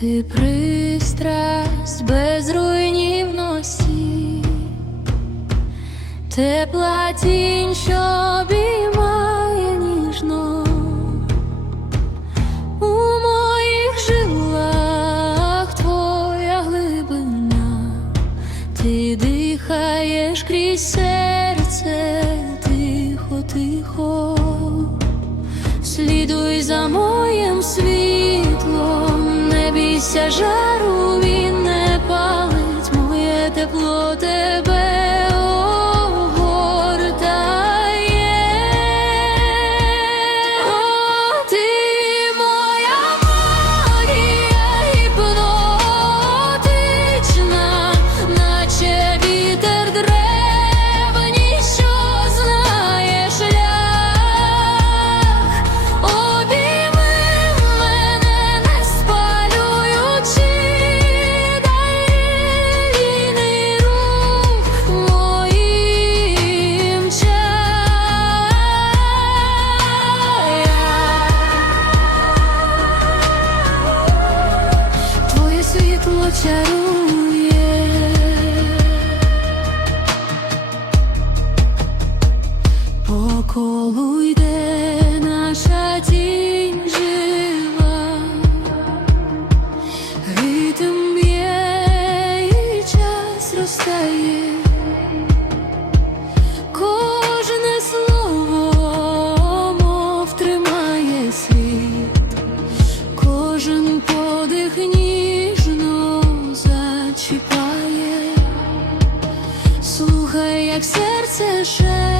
Ти пристрасть без руйнівності, тепла тінь, що обіймає ніжно. У моїх жилах твоя глибина, ти дихаєш крізь серце, тихо, тихо, слідуй за світлом, не жару, він не палить, моє тепло тебе кожне слово тримає світ, кожен подих ніжно зачіпає, слухай, як серце ще.